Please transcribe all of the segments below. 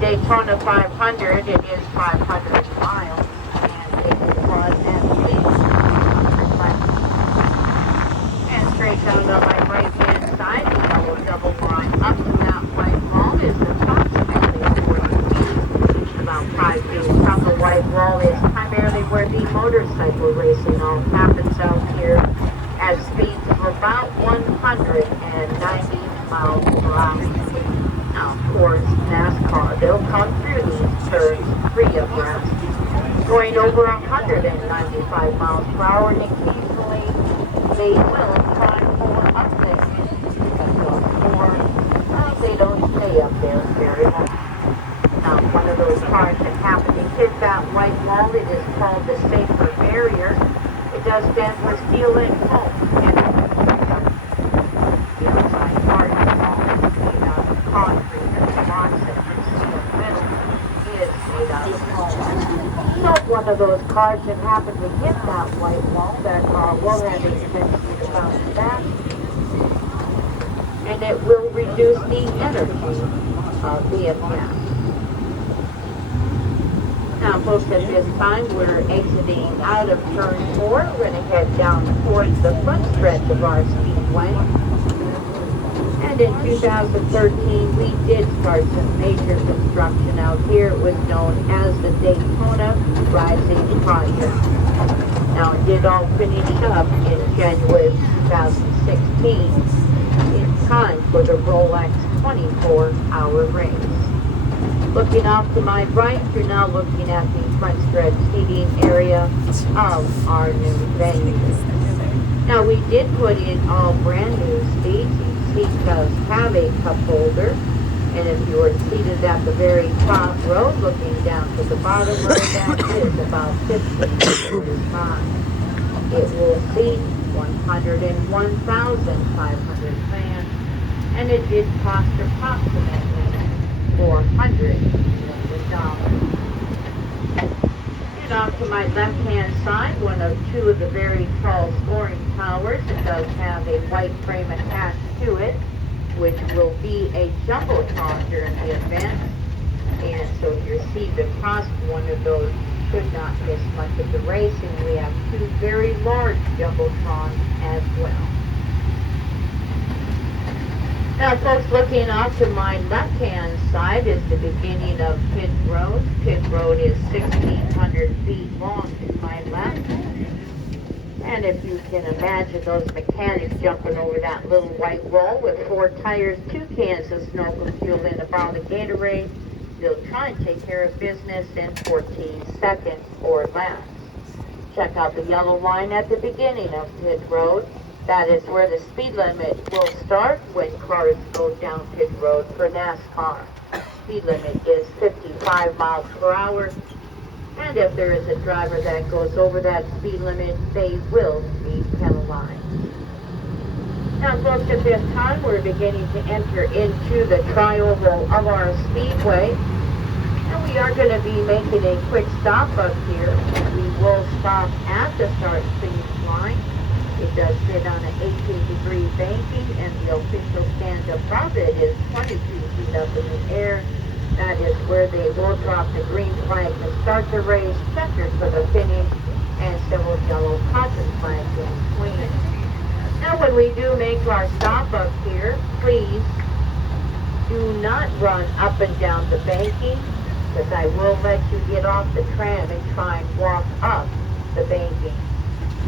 Daytona 500, it is 500 miles, and it will run at least 100 miles. And straight down on my right-hand side, the yellow double line up to that white wall is approximately 40 feet, about 5 feet from the white wall is primarily where the motorcycle racing all happens out here at speeds of about 190 miles per hour. Now, of course, NASCAR, they'll come through these turns 3 abreast, going over 195 miles per hour, and occasionally they will try for up there. Or they don't stay up there very long. Now, one of those cars that happen to hit that white wall, it is called the safer barrier. It does stand for steel and foam. And the outside part of the wall is made out of concrete, and the box that you see in the middle is made out of foam. So one of those cars that happen to hit that white wall, that car will have a tendency to bounce back, and it will reduce the energy of the impact. Now, folks, at this time, we're exiting out of turn 4. We're going to head down towards the front stretch of our speedway. And in 2013, we did start some major construction out here. It was known as the Daytona Rising Project. Now, it did all finish up in January of 2016 in time for the Rolex 24-hour race. Looking off to my right, you're now looking at the front stretch seating area of our new venue. Now, we did put in all brand new seats. Each seat does have a cup holder, and if you are seated at the very top row, looking down to the bottom row, that is about 15 meters high. It will seat 101,500 fans, and it did cost approximately $400 million. And off to my left-hand side, one of 2 of the very tall scoring towers. It does have a white frame attached to it, which will be a jumbotron during the event. And so if you're seated across one of those, you could not miss much of the racing. We have 2 very large jumbotrons as well. Now, folks, looking off to my left-hand side is the beginning of Pit Road. Pit Road is 1,600 feet long to my left. And if you can imagine those mechanics jumping over that little white wall with 4 tires, 2 cans of snow fuel, and a bottle of Gatorade, they'll try and take care of business in 14 seconds or less. Check out the yellow line at the beginning of Pit Road. That is where the speed limit will start when cars go down Pit Road for NASCAR. Speed limit is 55 miles per hour, and if there is a driver that goes over that speed limit, they will be penalized. Now, folks, at this time, we're beginning to enter into the tri-oval of our speedway, and we are going to be making a quick stop up here. We will stop at the start finish line. It does sit on an 18-degree banking, and the official stand above it is 22 feet up in the air. That is where they will drop the green flag to start the race, checkered for the finish, and several yellow caution flags in between. Now, when we do make our stop up here, please do not run up and down the banking, because I will let you get off the tram and try and walk up the banking.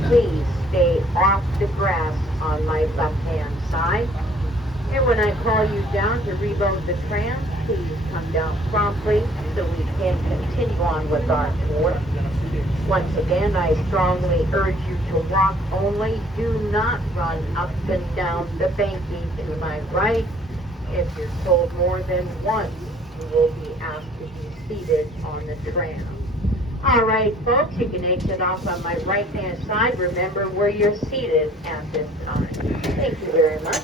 Please stay off the grass on my left-hand side. And when I call you down to reload the tram, please come down promptly so we can continue on with our tour. Once again, I strongly urge you to walk only. Do not run up and down the banking to my right. If you're told more than once, you will be asked to be seated on the tram. All right, folks, you can exit off on my right-hand side. Remember where you're seated at this time. Thank you very much.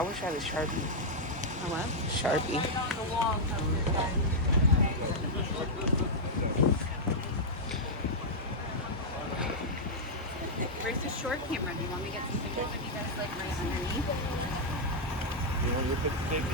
I wish I had a Sharpie. A what? Sharpie. Where's the short camera? Do you want me to get some pictures of you guys like right underneath? You want your picture taken?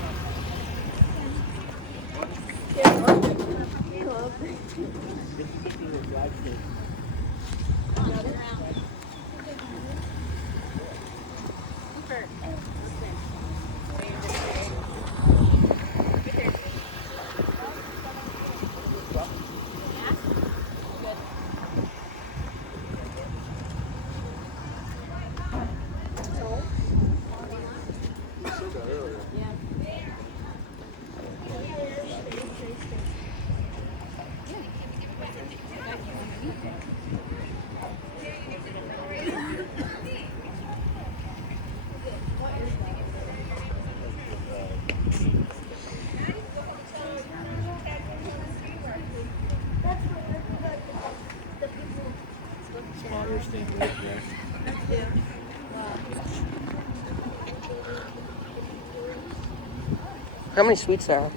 How many sweets are?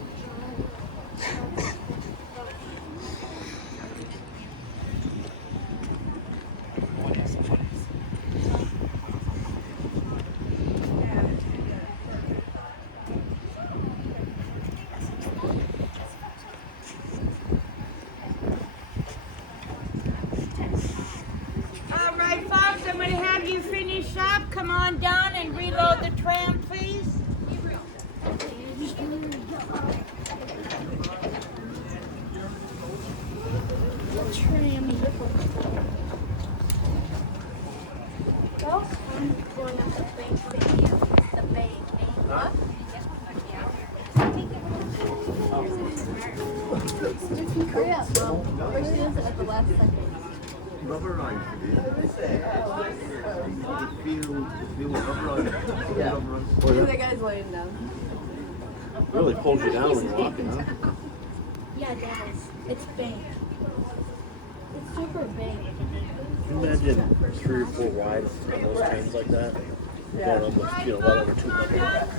All right, folks, I'm going to have you finish up. Come on down and reload the tram, please. Hurry up, Mom. We're doing it at the last second. Rubberized it. That guy's laying down. Really pulls you down when you're walking, huh? Yeah, it does. It's big. It's super big. Can you imagine 3 or 4 rides on those trains like that? Going almost, well over 200.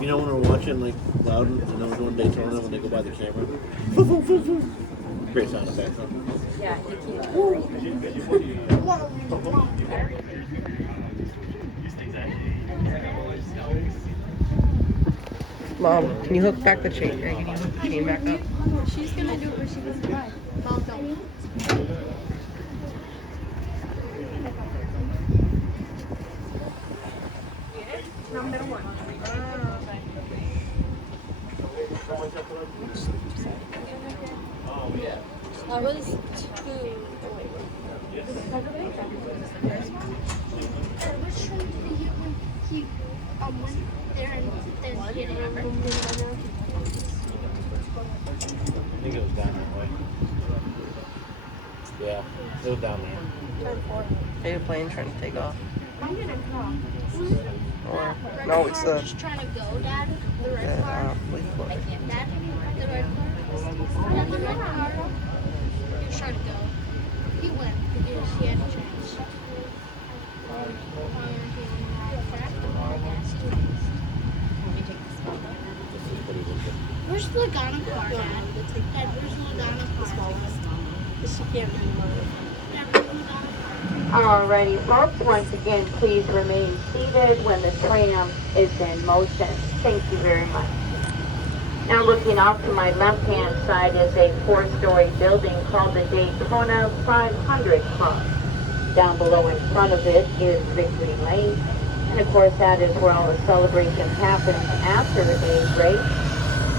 You know when we're watching like Loudon, you know, doing Daytona when they go by the camera? Great sound effect, huh? Yeah, you can't. Mom, can you hook back the chain? Can you hook the chain back up? She's gonna do it when she goes to ride. Mom, don't. Number 1. That was 2. Which train did he get when he went there and then he hit it? I think it was down that way. Yeah, it was down there. Are you plane trying to take off? I'm gonna go. Or no, it's the Just trying to go, Dad. The red car. police boat. Dad, the red car. Yeah, the red car. He was trying to go. He went because he had a chance. Where's the Logano car, Dad? Dad, where's the Logano car? She can't remember. Dad, where's the Logano car? Alrighty, folks, once again, please remain seated when the tram is in motion. Thank you very much. Now looking off to my left-hand side is a 4-story building called the Daytona 500 Club. Down below in front of it is Victory Lane. And of course that is where all the celebration happens after a race,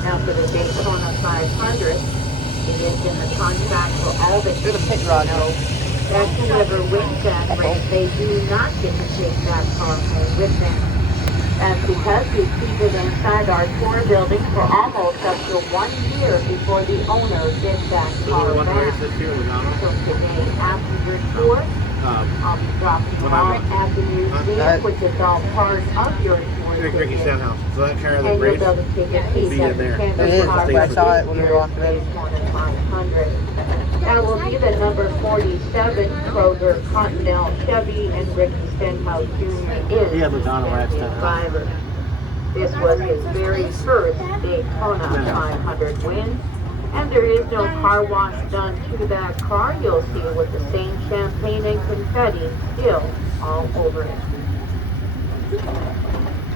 after the Daytona 500. It is in the contract for all the You're the pit rod. know that whoever wins that race, they do not get to take that car home with them. And because we keep it inside our tour building for almost up to 1 year before the owner gets that car back. So today, after your tour, I'll be dropping off at the museum, which is all part of your tour Ricky Stenhouse. So that car And that you'll race be able to take your will seats be at in the there. canvas It is. car I saw it when we were walking in. Daytona 500. That will be the number 47 Kroger Continental Chevy, and Ricky Stenhouse Jr. is Yeah, the Logano Rad champion Stenhouse. driver. This was his very first Daytona 500 win. And there is no car wash done to that car. You'll see it with the same champagne and confetti still all over it.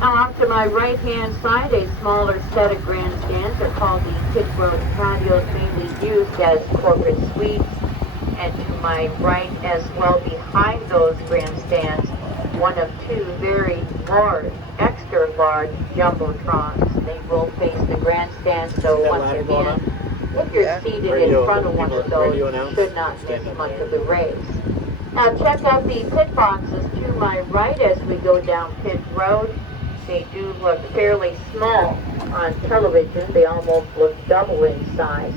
Now off to my right-hand side, a smaller set of grandstands are called the pit road patios, mainly used as corporate suites. And to my right as well, behind those grandstands, one of two very large, extra large jumbotrons. They will face the grandstand, so that once ladder going again, up? if you're Yeah. seated Radio- in front of one of people- radio those, you announce, should not stand miss up much there. of the race. Now check out the pit boxes to my right as we go down pit road. They do look fairly small on television. They almost look double in size.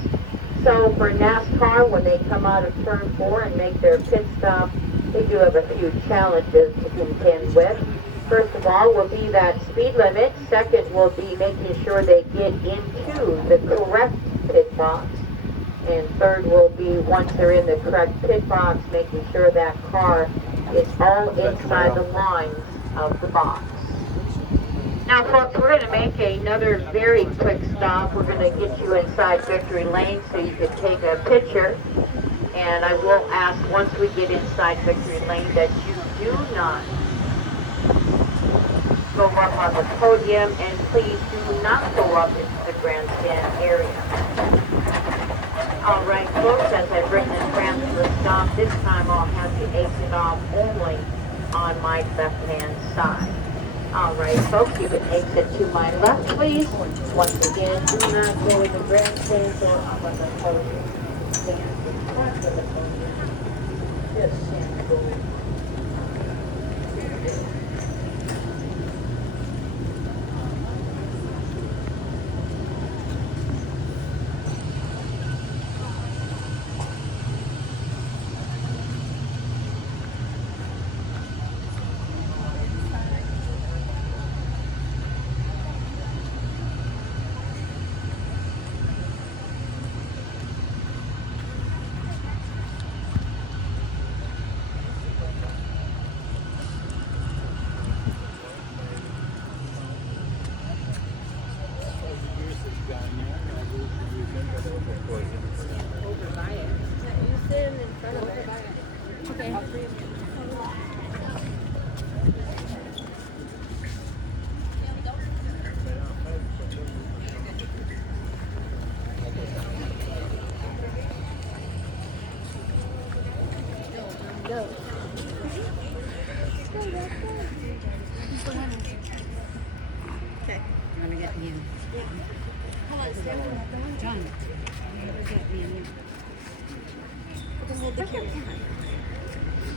So for NASCAR, when they come out of turn 4 and make their pit stop, they do have a few challenges to contend with. First of all will be that speed limit. Second will be making sure they get into the correct pit box. And third will be, once they're in the correct pit box, making sure that car is all inside the lines of the box. Now folks, we're going to make another very quick stop. We're going to get you inside Victory Lane so you can take a picture. And I will ask, once we get inside Victory Lane, that you do not go up on the podium, and please do not go up into the grandstand area. All right, folks, as I bring this tram to a stop, this time I'll have you exit off only on my left-hand side. All right, folks, you can exit to my left, please. Once again, do not go in the grandstands or up on the podium. Stand in front of the podium. Just stand go. I'm gonna get you. John, you never get me in. Just hold the camera.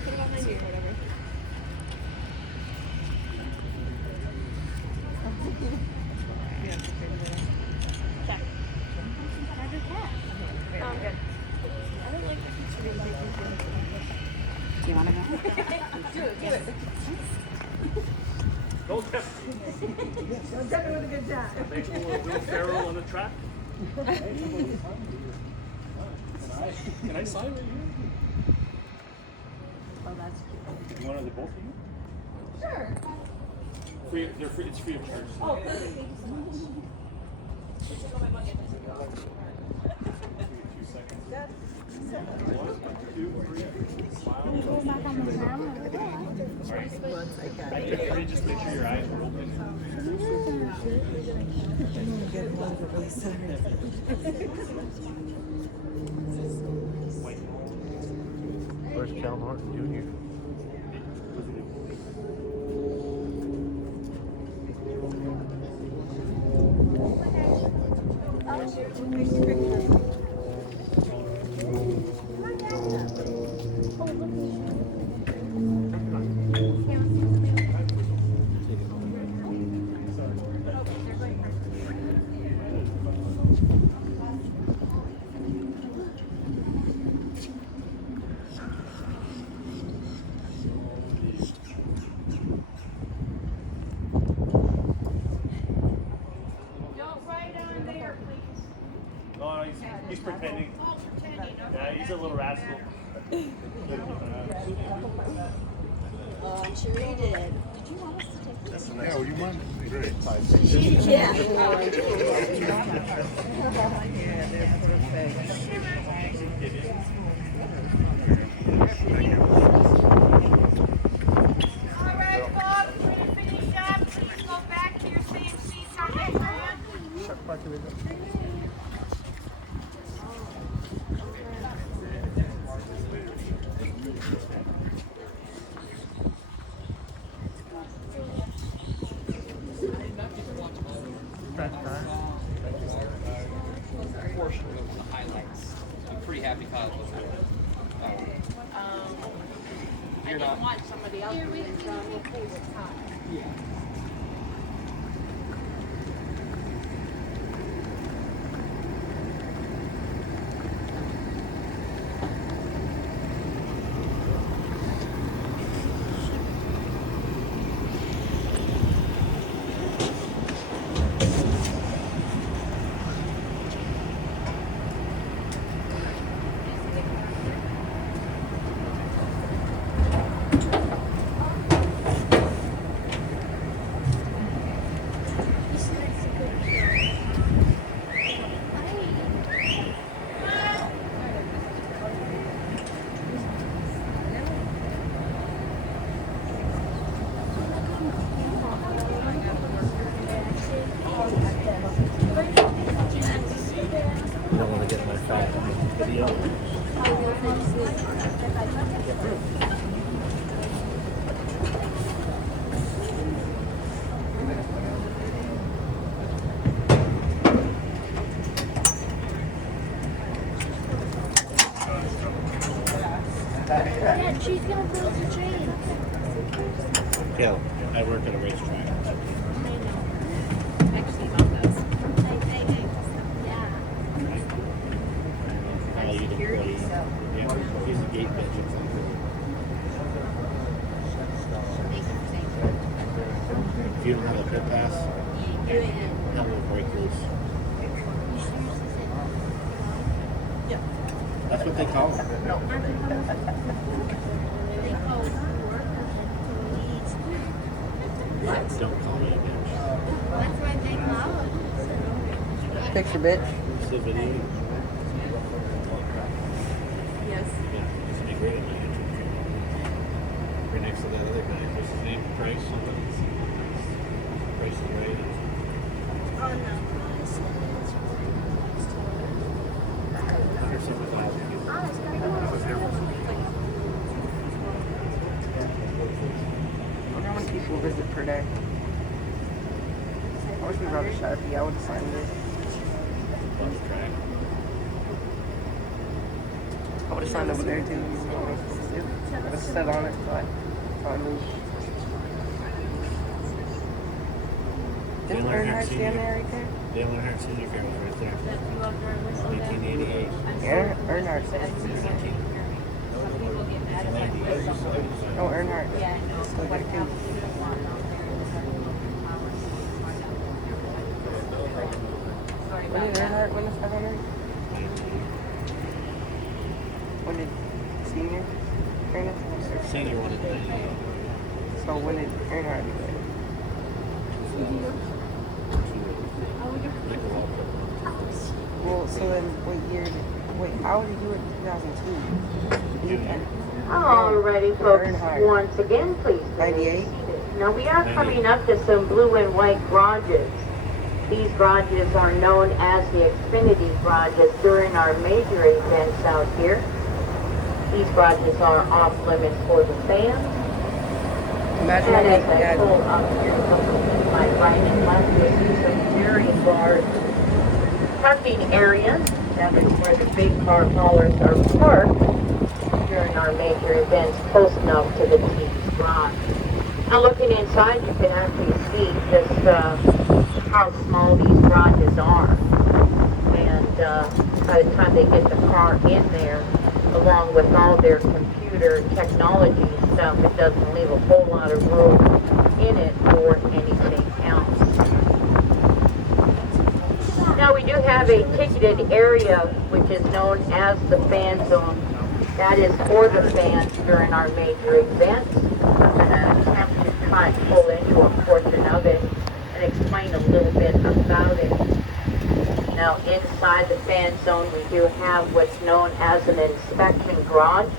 Put it behind you or whatever. Oh, I'm good. I don't like the picture. Do you wanna go? Do it. Will Ferrell on the track. Can I sign right here? Oh, that's cute. You want the both of you? Sure. Free, they're free, it's free of charge. Oh, perfect. Thank you so much. Everybody just make sure your eyes are open. Where's Cal Norton Jr.? Oh, he's pretending. Yeah, he's a little rascal. Oh, I'm sure he did. Did you want us to take this? Yeah, would you mind? Great. Yeah. Yeah, they're perfect. All right, folks, when you finish up, please go back to your same seats on the tram. Portion of the highlights. I'm pretty happy Kyle was good. I didn't want somebody else to do it, so we'll pay the time. You don't want to get my fat video. Dad, she's gonna close the train. Yeah, I work at a racetrack. I know. Actually, Mom does. Yeah. Valued employee. Yeah, she's a gate bitch. If you don't have a pit pass, that will break loose. That's what they call it. Don't call me a bitch. That's what they call it. Picture, bitch. It's the video. Yes. Yeah, it's make right in my YouTube channel. Right next to that other guy. What's his name? Price something? Price is right. Oh no. I wonder how many people visit per day. I wish we brought a Sharpie. I would have signed it. Bus track. I would have signed over there too. It was set on it, but on me. Didn't Earnhardt stand there right there? Dale Earnhardt Senior Fair was right there. 1988. Earnhardt said. Oh, Earnhardt. Still got it too. When did Earnhardt win the 500? When did Senior win it? Senior won it in 98. So when did Earnhardt win it? Well, so then what year how did you in 2002? Alrighty, folks, Earnhardt. once again, please. 98? Now we are coming up to some blue and white garages. These garages are known as the Xfinity garages during our major events out here. These garages are off limits for the fans. Imagine And as how I many pull up here, looking to my right and left, you'll see some very large parking areas. That is where the big car haulers are parked during our major events, close enough to the team's garage. Now looking inside, you can actually see just how small these garages are. And by the time they get the car in there, along with all their computer technology stuff, it doesn't leave a whole lot of room in it for anything else. Now we do do have a ticketed area which is known as the fan zone. That is for the fans during our major events. I'm going to attempt to try and pull into a portion of it and explain a little bit about it. Now inside the fan zone we do have what's known as an inspection garage.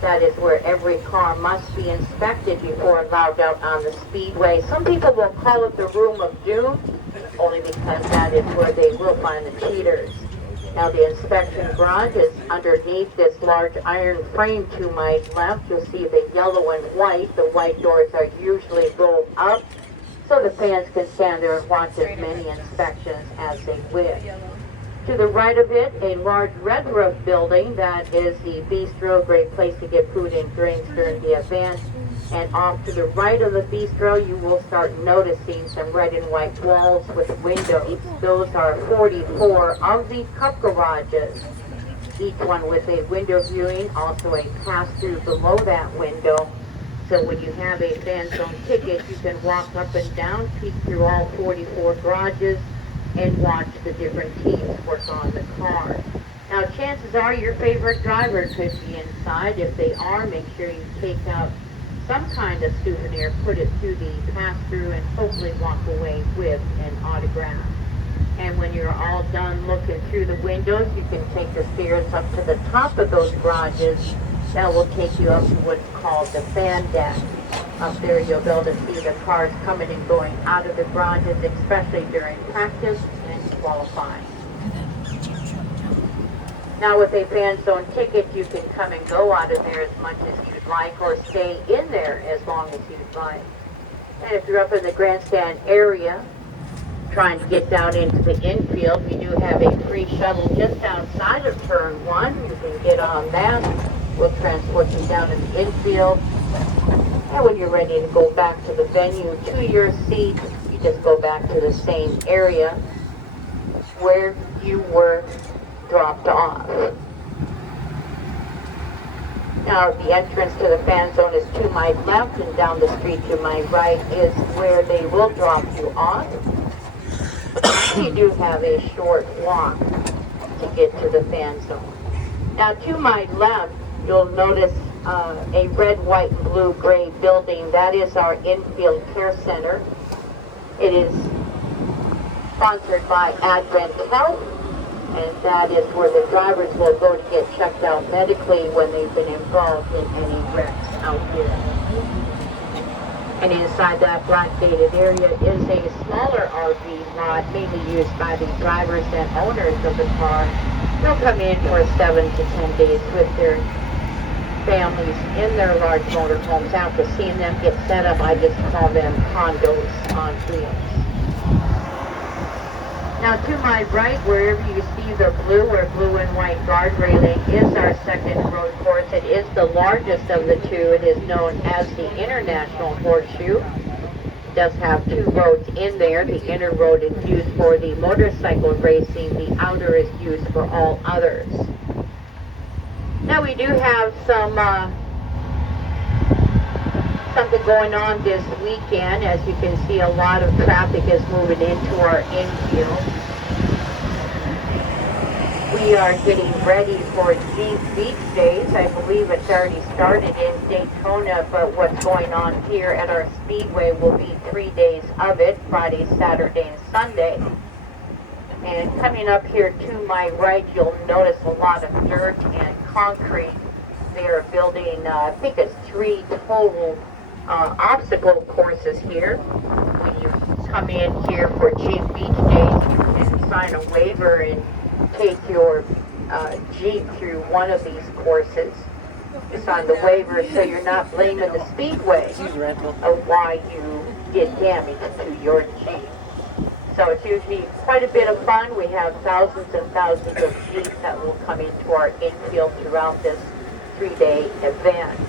That is where every car must be inspected before allowed out on the speedway. Some people will call it the room of doom, only because that is where they will find the cheaters. Now the inspection garage is underneath this large iron frame to my left. You'll see the yellow and white. The white doors are usually rolled up so the fans can stand there and watch as many inspections as they wish. To the right of it, a large red roof building that is the bistro, great place to get food and drinks during the event. And off to the right of the bistro, you will start noticing some red and white walls with windows. Those are 44 of the cup garages, each one with a window viewing, also a pass-through below that window. So when you have a fan zone ticket, you can walk up and down, peek through all 44 garages, and watch the different teams work on the car. Now chances are your favorite driver could be inside. If they are, make sure you take out some kind of souvenir, put it through the pass-through, and hopefully walk away with an autograph. And when you're all done looking through the windows, you can take the stairs up to the top of those garages. That will take you up to what's called the fan deck. Up there you'll be able to see the cars coming and going out of the garages, especially during practice and qualifying. Now with a fan zone ticket, you can come and go out of there as much as you'd like, or stay in there as long as you'd like. And if you're up in the grandstand area, trying to get down into the infield, we do have a free shuttle just outside of turn 1. You can get on that. We'll transport you down in the infield. And when you're ready to go back to the venue, to your seat, you just go back to the same area where you were dropped off. Now the entrance to the fan zone is to my left, and down the street to my right is where they will drop you off. You do have a short walk to get to the fan zone. Now to my left, you'll notice a red, white, and blue, gray building. That is our infield care center. It is sponsored by Advent Health, and that is where the drivers will go to get checked out medically when they've been involved in any wrecks out here. And inside that black gated area is a smaller RV lot, mainly used by the drivers and owners of the car. They'll come in for 7 to 10 days with their families in their large motorhomes. After seeing them get set up, I just call them condos on wheels. Now to my right, wherever you see the blue or blue and white guard railing, is our second road course. It is the largest of the two. It is known as the International Horseshoe. It does have 2 roads in there. The inner road is used for the motorcycle racing. The outer is used for all others. Now we do have something going on this weekend. As you can see, a lot of traffic is moving into our infield. We are getting ready for Jeep Beach Days. I believe it's already started in Daytona, but what's going on here at our Speedway will be 3 days of it, Friday, Saturday, and Sunday. And coming up here to my right, you'll notice a lot of dirt and concrete. They are building, I think it's 3 total obstacle courses here. When you come in here for Jeep Beach Days, you can sign a waiver and take your Jeep through one of these courses. You sign the waiver so you're not blaming the Speedway of why you get damage to your Jeep. So it's usually quite a bit of fun. We have thousands and thousands of Jeeps that will come into our infield throughout this 3-day event.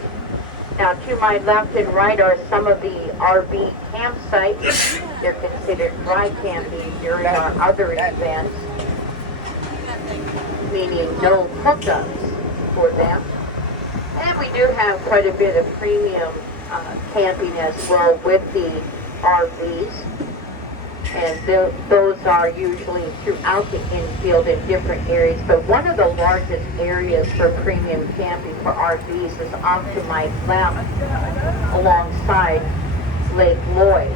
Now to my left and right are some of the RV campsites. They're considered dry camping during our other events, meaning no hookups for them. And we do have quite a bit of premium camping as well with the RVs. And those are usually throughout the infield in different areas. But one of the largest areas for premium camping for RVs is off to my left alongside Lake Lloyd.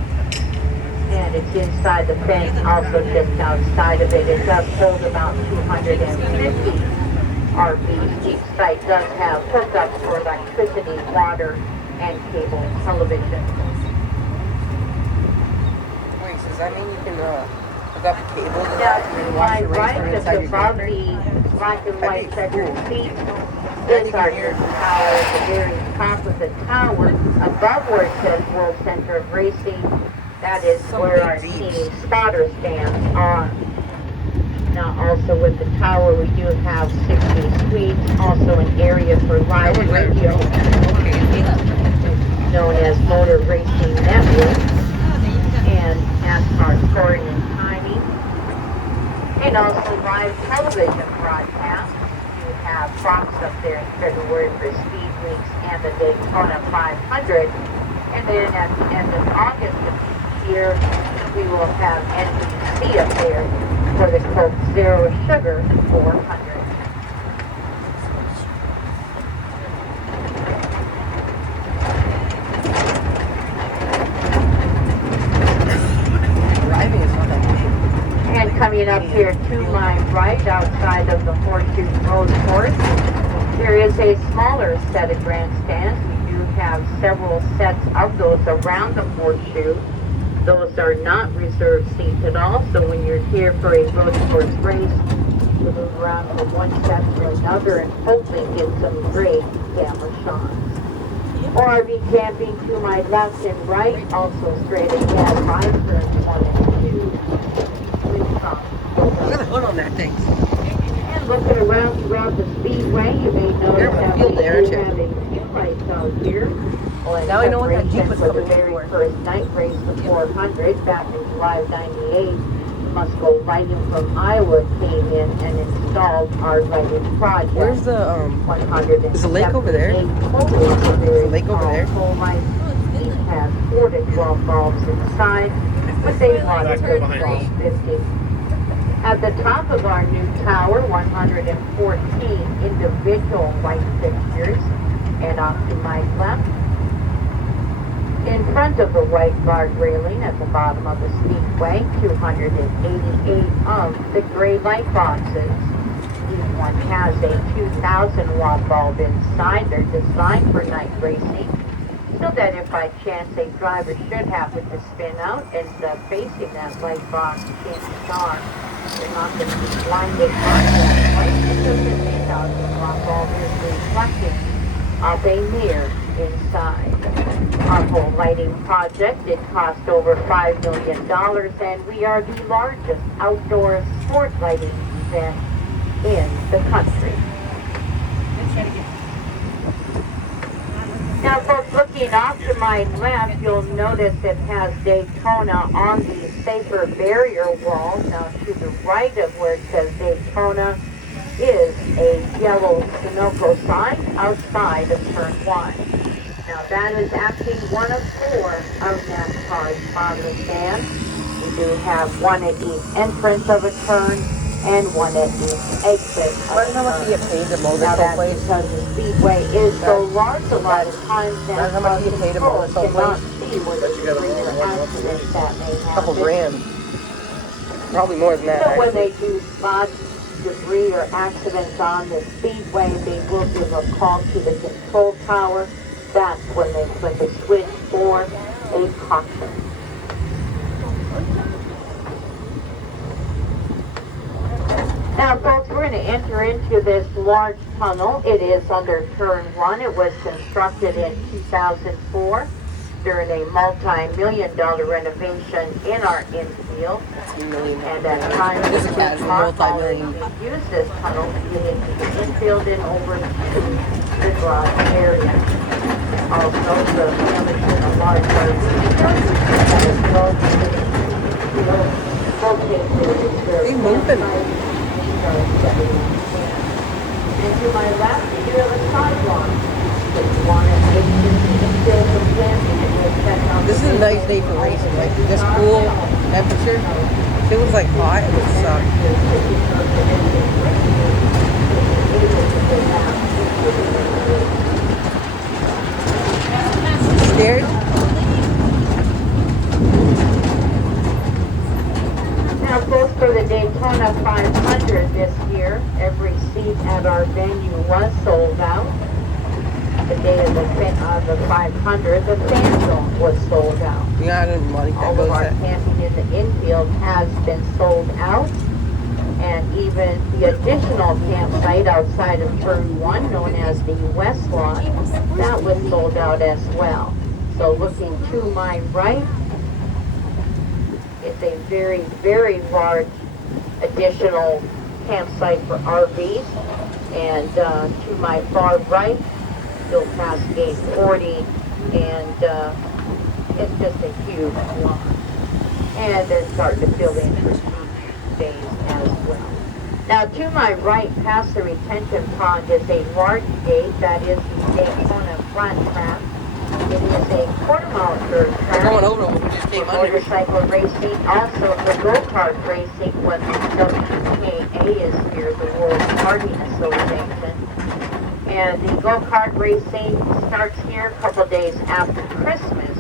And it's inside the fence, also just outside of it. It does hold about 250 RVs. Each site does have hookups for electricity, water, and cable television. Wait, so does that mean you can hook up a cable to Now, that and to then my watch the race right, from just inside your above camper? the black and white That'd be checkered cool. seat Then is you our can hear new it. tower at the very top of the tower. Above where it says World Center of Racing, that is Some where big our Jeeps. team spotter stands are. Now, also with the tower, we do have 60 suites, also an area for live radio, known as Motor Racing Network, and NASCAR scoring and timing, and also live television broadcasts. You have Fox up there in February for Speed Weeks and the Daytona 500, and then at the end of August of each year, we will have NBC up there for the Coke Zero Sugar 400. Driving is not that big. And coming up here to my right, outside of the Horseshoe Road course, there is a smaller set of grandstands. We do have several sets of those around the Horseshoe. Those are not reserved seats at all, so when you're here for a road course race, you move around from one set to another and hopefully get some great camera shots. RV camping to my left and right, also straight ahead, by turn 1 and 2. With Look at the hood on that thing. and looking around throughout the speedway, you may notice You're on that the we field there, do aren't you? have a few lights out here. Well, in Now I know what that Jeep preparation was for the coming very for. first night race, the 400, back in July of '98. Musco Lighting from Iowa came in and installed our lighting project. Where's the, 178 is the lake over there? total of the Is the lake over there? pole lights. Each has 4 to 12 bulbs inside, with a wattage of 1250. At the top of our new tower, 114 individual light fixtures, and off to my left, in front of the white guard railing at the bottom of the speedway, 288 of the gray light boxes. Each one has a 2,000 watt bulb inside. They're designed for night racing, so that if by chance a driver should happen to spin out and facing that light box, chances are they're not going to be blinded by that light, because the 2,000 watt bulb is reflecting of a mirror inside. Our whole lighting project, it cost over $5 million, and we are the largest outdoor sport lighting event in the country. Now, folks, looking off to my left, you'll notice it has Daytona on the safer barrier wall. Now, to the right of where it says Daytona is a yellow Sunoco sign outside of turn 1. Now, that is actually one of 4 of NASCAR's spotter stands. We do have one at each entrance of a turn and one at each exit of Imagine how a much you turn. get paid to mow this Now, whole that's place. because the speedway is so large, a lot of times Imagine how much you get paid to mow NASCAR this whole cannot place. see where the major accidents that may A couple happen. grand. Probably more than that, So when actually. they do spot debris or accidents on the speedway, they will give a call to the control tower. That's when they put the switch for a caution. Now, folks, we're going to enter into this large tunnel. It is under turn 1. It was constructed in 2004 during a multi-million-dollar renovation in our infield. And at times, This is casual, multi-million. we use this tunnel to get into the infield and over to the garage area. Also, the image in a large RV that is located They moving. and to my left, you have a sidewalk. If you want to take the infield from camping, it will check out This is a nice day for racing. Like, this pool, Temperature? If it was like hot, it would suck. Scared? Now, folks, for the Daytona 500 this year, every seat at our venue was sold out. The day of the 500, the fan zone was sold out. Yeah, I didn't money that All goes of our at. camping in the infield has been sold out. And even the additional campsite outside of Turn 1, known as the West Lawn, that was sold out as well. So looking to my right, it's a very, very large additional campsite for RVs. And to my far right, you'll pass gate 40, and it's just a huge lawn. And they're starting to fill in for days as well. Now to my right, past the retention pond, is a large gate that is the Daytona flat track. It is a quarter-mile dirt track. Going over what we just came under. Motorcycle racing, also the go-kart racing, what the WKA is here, the World Karting Association. And the go-kart racing starts here a couple days after Christmas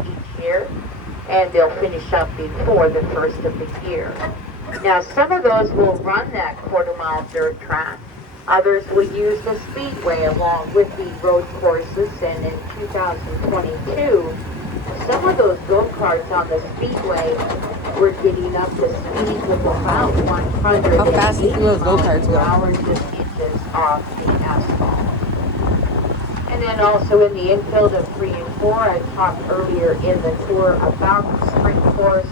each year, and they'll finish up before the first of the year. Now, some of those will run that quarter-mile dirt track. Others will use the speedway along with the road courses, and in 2022, some of those go-karts on the speedway were getting up to speeds of about 100 How fast do those go-karts go? hours just inches off the asphalt. And then also in the infield of 3 and 4, I talked earlier in the tour about the sprint course.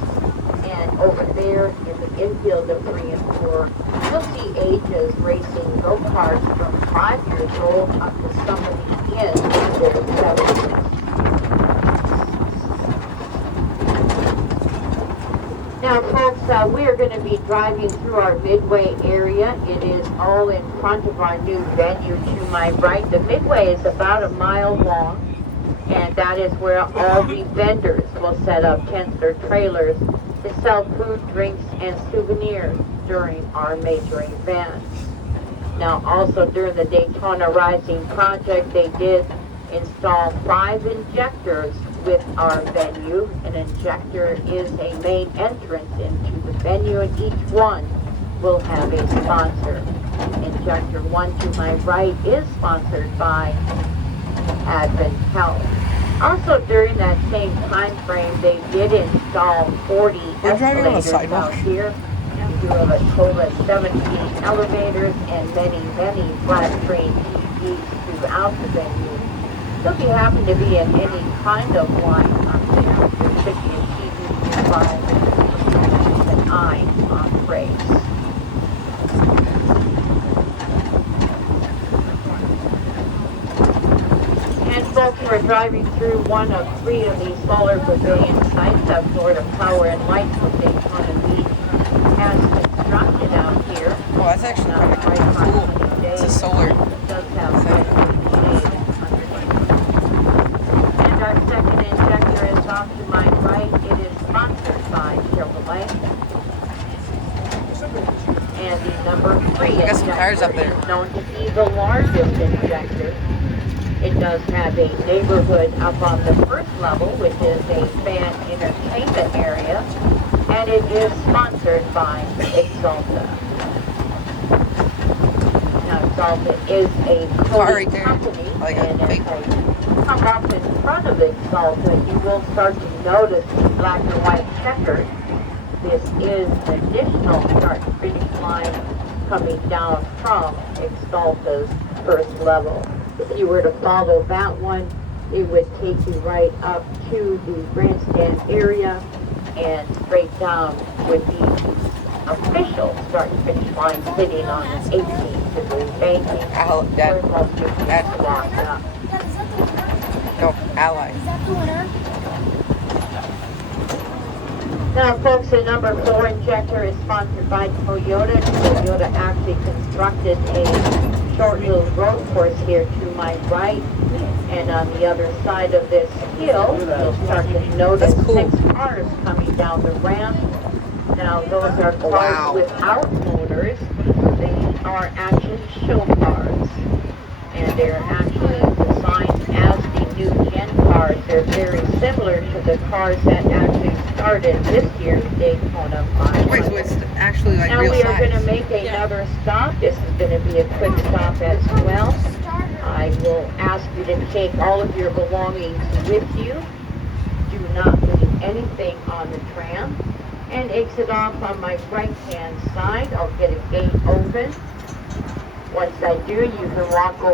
And over there in the infield of 3 and 4, you'll see ages racing go-karts from 5 years old up to somebody in their 70s. Now, folks, we are going to be driving through our Midway area. It is all in front of our new venue to my right. The Midway is about a mile long, and that is where all the vendors will set up tents or trailers to sell food, drinks, and souvenirs during our major events. Now, also during the Daytona Rising project, they did install 5 injectors with our venue. An injector is a main entrance into the venue, and each one will have a sponsor. Injector 1 to my right is sponsored by Advent Health. Also, during that same time frame, they did install 40 We're driving on a escalators sidewalk. out here. We do have a total of 17 elevators and many, many flat-screen TVs throughout the venue. So if you happen to be in any kind of line up there should be a TV nearby with an eye on the race. And folks, we're driving through one of 3 of these solar pavilion sites that Florida Power and Light for Daytona Beach has constructed out here. Well, that's actually kind of cool. It's a solar Does have thing. shade underneath. And our second injector is off to my right. It is sponsored by Chevrolet. And the number 3 got some tires up injector there. is known to be the largest injector. It does have a neighborhood up on the first level, which is a fan entertainment area, and it is sponsored by Exalta. Now, Exalta is a Car right coating there, company, like a and as fake I come up in front of Exalta, you will start to notice the black and white checkers. This is an additional start-finish line coming down from Exalta's first level. If you were to follow that one, it would take you right up to the grandstand area and straight down with the official start-finish line sitting on 18th degree banking. Dad. Where most people Dad. walk up. Dad, is that the winner? No, ally. Is that the winner? Now, folks, the number 4 injector is sponsored by Toyota. Toyota actually constructed a short little road course here to my right. And on the other side of this hill, you'll start to notice That's cool. 6 cars coming down the ramp. Now, those are cars Wow. without motors. They are actually show cars. And they're actually designed as the new gen cars. They're very similar to the cars that actually started this year's Daytona Wait, so 500. it's actually like Now real we are going to size. make another stop. This is going to be a quick stop as well. I will ask you to take all of your belongings with you. Do not leave anything on the tram. And exit off on my right-hand side. I'll get a gate open. Once I do, you can walk over